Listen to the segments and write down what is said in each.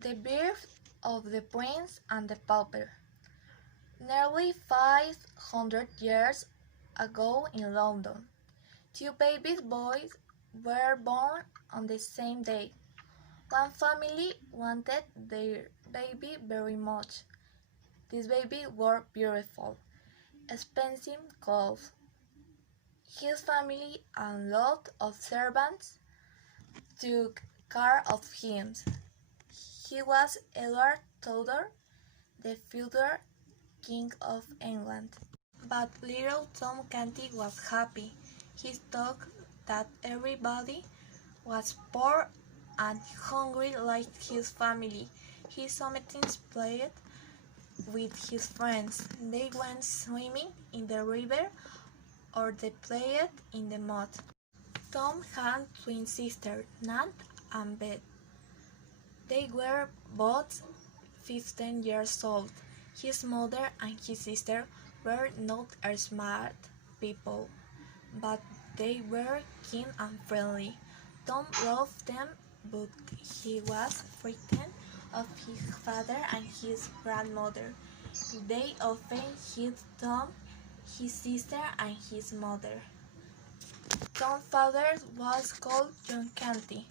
The Birth of the Prince and the Pauper. Nearly 500 years ago in London, two baby boys were born on the same day. One family wanted their baby very much. This baby wore beautiful, expensive clothes. His family and lot of servants took care of him. He was Edward Tudor, the future King of England. But little Tom Canty was happy. He thought that everybody was poor and hungry like his family. He sometimes played with his friends. They went swimming in the river or they played in the mud. Tom had twin sisters, Nat and Beth. They were both 15 years old. His mother and his sister were not smart people, but they were keen and friendly. Tom loved them, but he was frightened of his father and his grandmother. They often hit Tom, his sister, and his mother. Tom's father was called John Canty.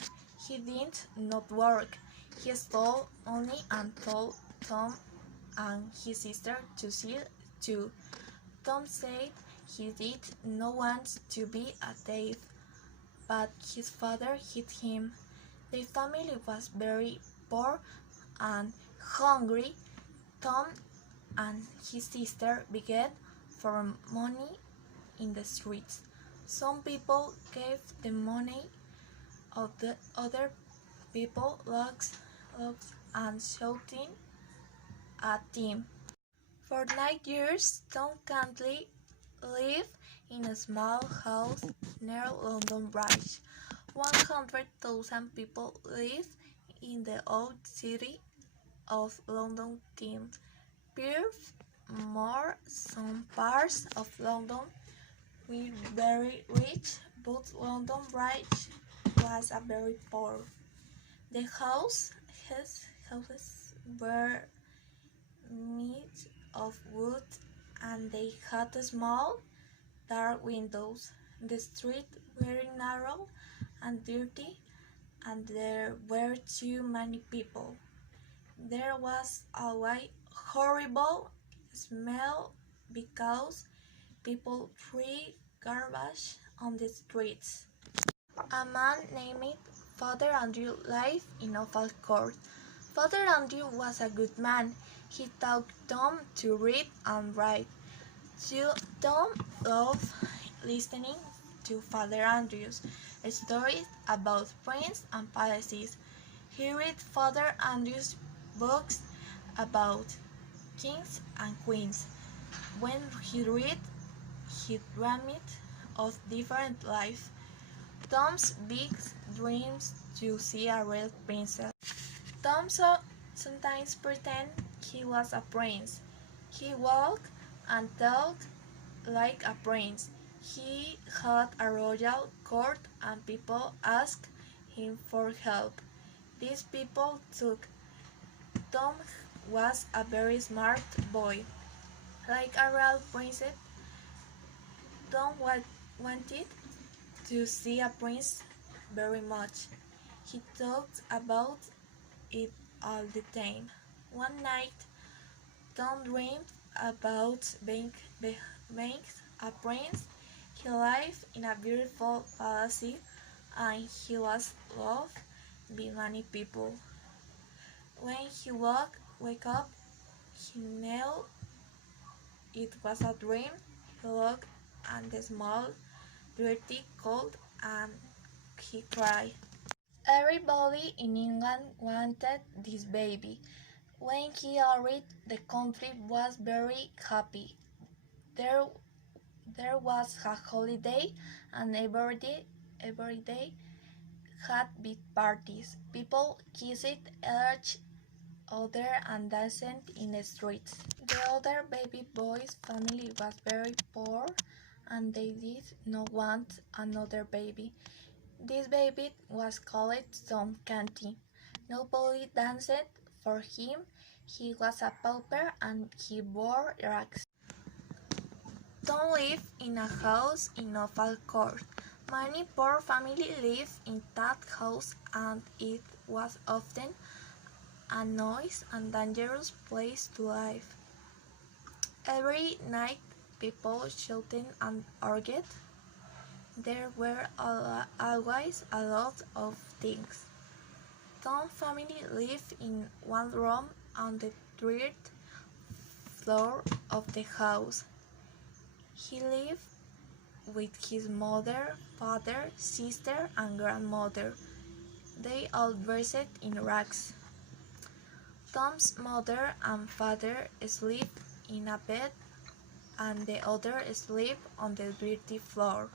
He did not work. He stole money and told Tom and his sister to steal too. Tom said he did not want to be a thief, but his father hit him. The family was very poor and hungry. Tom and his sister begged for money in the streets. Some people gave the money, other people laughed and shouting at him. For 9 years, Tom Cantley lived in a small house near London Bridge. 100,000 people live in the old city of London Thames. More some parts of London were very rich, but London Bridge was a very poor. The houses were made of wood and they had small, dark windows. The streets were narrow and dirty, and there were too many people. There was always horrible smell because people threw garbage on the streets. A man named Father Andrew lived in Oval Court. Father Andrew was a good man. He taught Tom to read and write. Tom loved listening to Father Andrew's stories about princes and palaces. He read Father Andrew's books about kings and queens. When he read, he dreamed of different life. Tom's big dreams to see a real princess. Tom sometimes pretended he was a prince. He walked and talked like a prince. He had a royal court and people asked him for help. These people took. Tom was a very smart boy. Like a real princess, Tom wanted to see a prince very much. He talked about it all the time. One night, Tom dreamed about being a prince. He lived in a beautiful palace and he was loved by many people. When he wake up, he knew it was a dream. He looked at the small, dirty cold and he cried. Everybody in England wanted this baby. When he arrived, the country was very happy. There was a holiday and every day had big parties. People kissed each other and danced in the streets. The other baby boy's family was very poor and they did not want another baby. This baby was called Tom Canty. Nobody danced for him. He was a pauper and he wore rags. Tom lived in a house in Oval Court. Many poor families lived in that house and it was often a noisy and dangerous place to live. Every night people shouted and argued. There were always a lot of things. Tom's family lived in one room on the third floor of the house. He lived with his mother, father, sister, and grandmother. They all dressed in rags. Tom's mother and father slept in a bed and the other slept on the dirty floor.